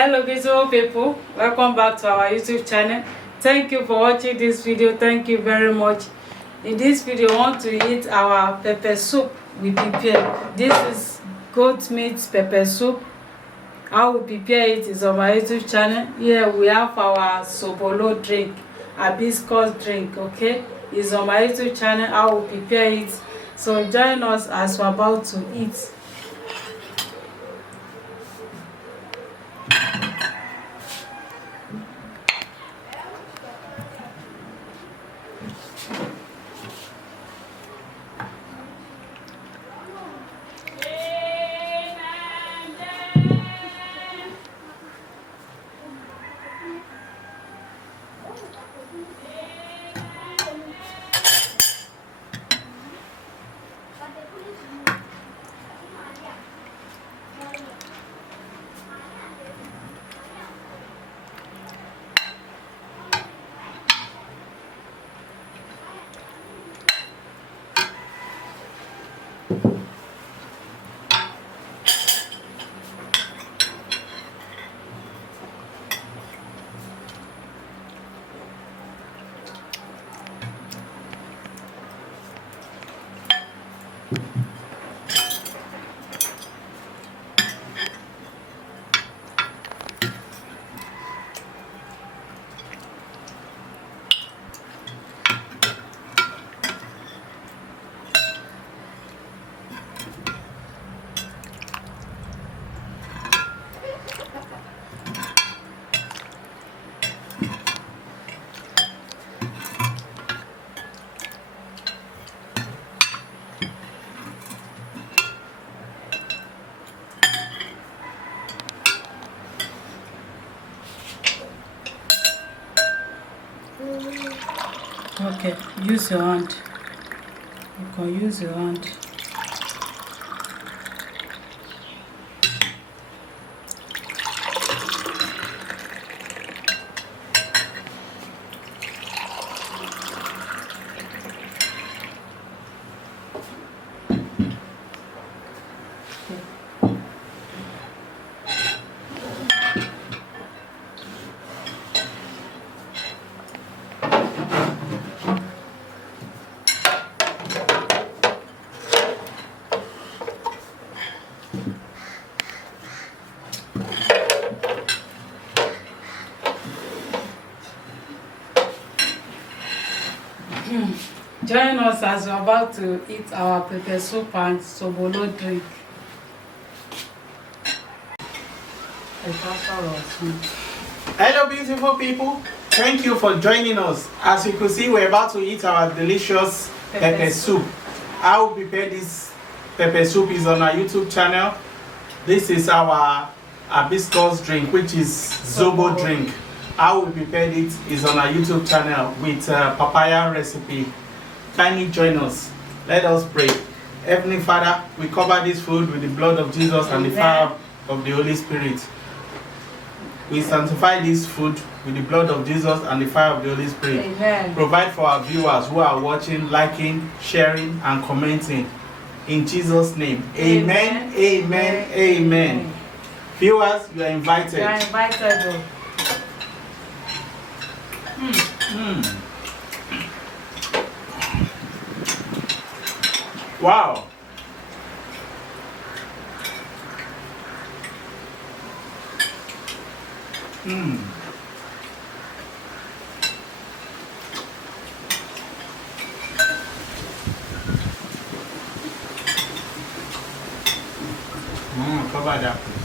Hello beautiful people, welcome back to our YouTube channel. Thank you for watching this video. Thank you very much. In this video I want to eat our pepper soup we prepare. This is goat meat pepper soup. How we prepare it is on my YouTube channel. Here we have our Zobo drink, hibiscus drink. Okay, it's on my YouTube channel how we prepare it. So join us as we're about to eat. Okay, use your hand. You can use your hand. Join us as we're about to eat our pepper soup and Zobo drink. Hello beautiful people, thank you for joining us. As you can see, we're about to eat our delicious pepper soup. How we prepare this pepper soup is on our YouTube channel. This is our hibiscus drink, which is Zobo drink. How we prepared it is on our YouTube channel with papaya recipe. Kindly join us. Let us pray. Heavenly Father, we cover this food with the blood of Jesus and the fire of the Holy Spirit. We sanctify this food with the blood of Jesus and the fire of the Holy Spirit. Amen. Provide for our viewers who are watching, liking, sharing, and commenting. In Jesus' name. Amen. Amen. Amen. Viewers, you are invited. You are invited. Wow. Cover that, please.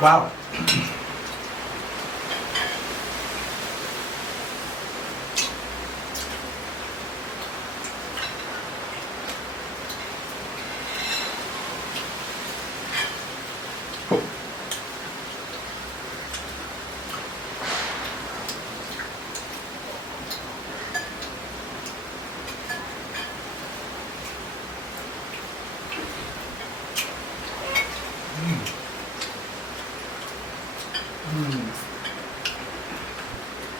Wow.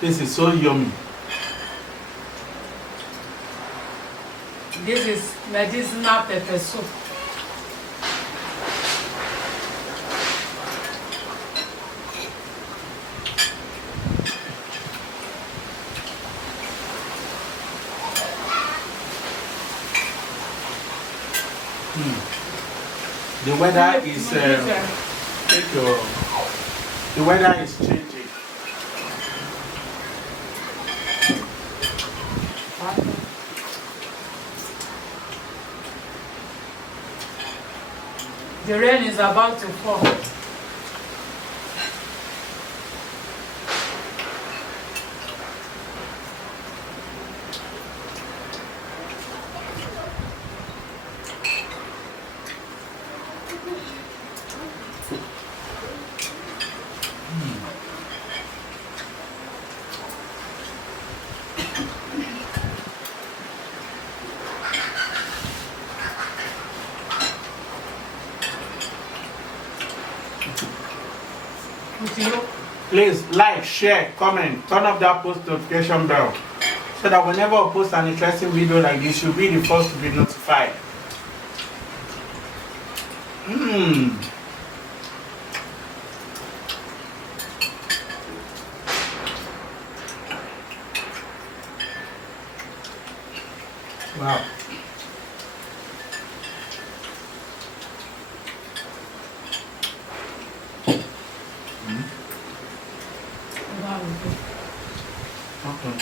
This is so yummy. This is medicinal pepper soup. The weather is the weather is changing. The rain is about to fall. Please like, share, comment, turn up that post notification bell so that whenever I post an interesting video like this, you'll be the first to be notified. Wow. Okay.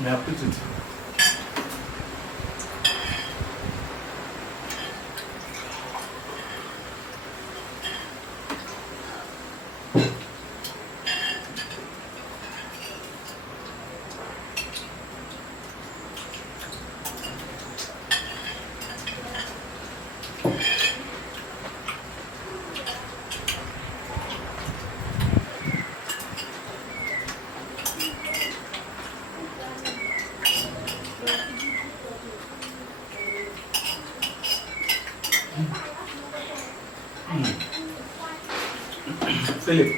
May I put it? Philip,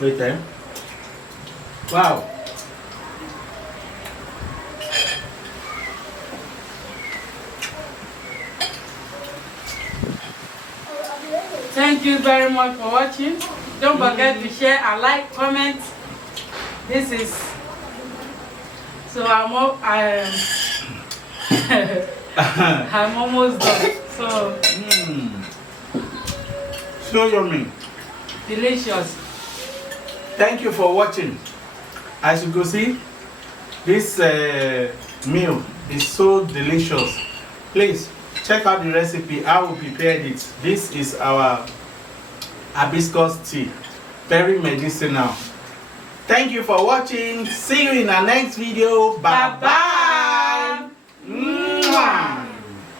wait there. Wow. Thank you very much for watching. Don't forget to share and like, comment. This is so I'm almost done. So So yummy. Delicious. Thank you for watching. As you can see, this meal is so delicious. Please check out the recipe. How we prepared it. This is our hibiscus tea, very medicinal. Thank you for watching. See you in our next video. Bye bye.